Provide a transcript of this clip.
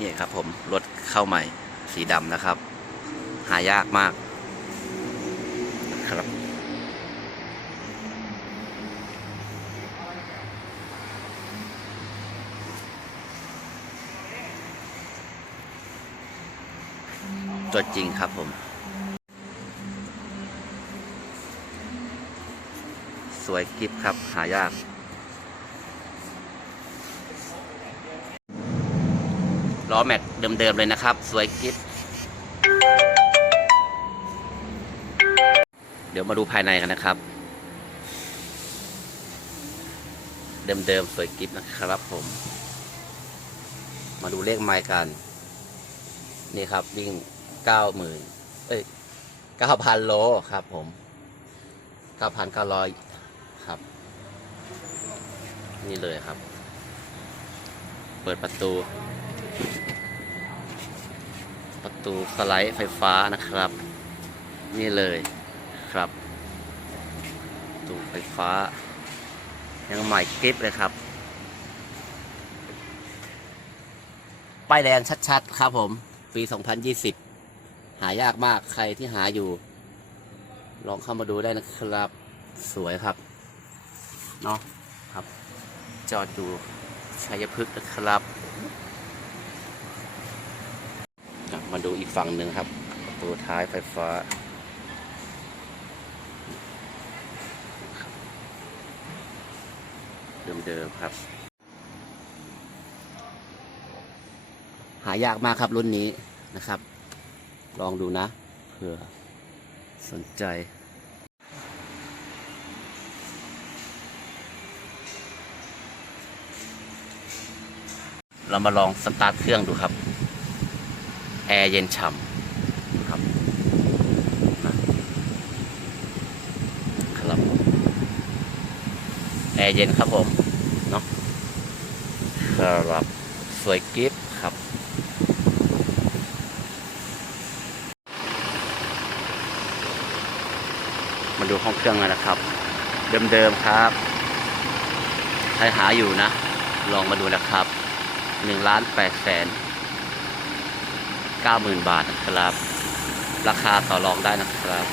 นี่ครับผมรถเข้าใหม่ สีดำนะครับ หายากมากครับตัวจริงครับผม สวยกิฟครับ หายาก ล้อแม็กเดิมๆเลยนะครับ สวยกิฟเดี๋ยวมาดูภายในกันนะครับ เดิมๆสวยกิฟนะครับผม มาดูเลขไมล์กัน นี่ครับวิ่งเก้าหมื่นเอ้ยเก้าพันโลครับผมเก้าพันเก้าร้อยครับ นี่เลยครับ เปิดประตู ประตูสไลด์ไฟฟ้านะครับ นี่เลยครับประตูไฟฟ้า ยังใหม่กริปเลยครับป้ายแดงชัดๆ ครับผม ปี 2020 หายากมากใครที่หาอยู่ ลองเข้ามาดูได้นะครับ สวยครับเนาะครับ จอดดูชัยพฤกษ์นะครับอะ มาดูอีกฝั่งหนึ่งครับประตูท้ายไฟฟ้า เดิมๆครับ หายากมากครับรุ่นนี้นะครับ ลองดูนะเผื่อสนใจเรามาลองสตาร์ทเครื่องดูครับ แอร์เย็นฉ่ำครับนะครับแอร์เย็นครับผมเนาะครับสวยกิฟครับมาดูห้องเครื่องกันนะครับ เดิมๆครับ ใครหาอยู่นะ ลองมาดูนะครับหนึ่งล้านแปดแสน เก้าหมื่นบาทนะครับ ราคาต่อรองได้นะครับ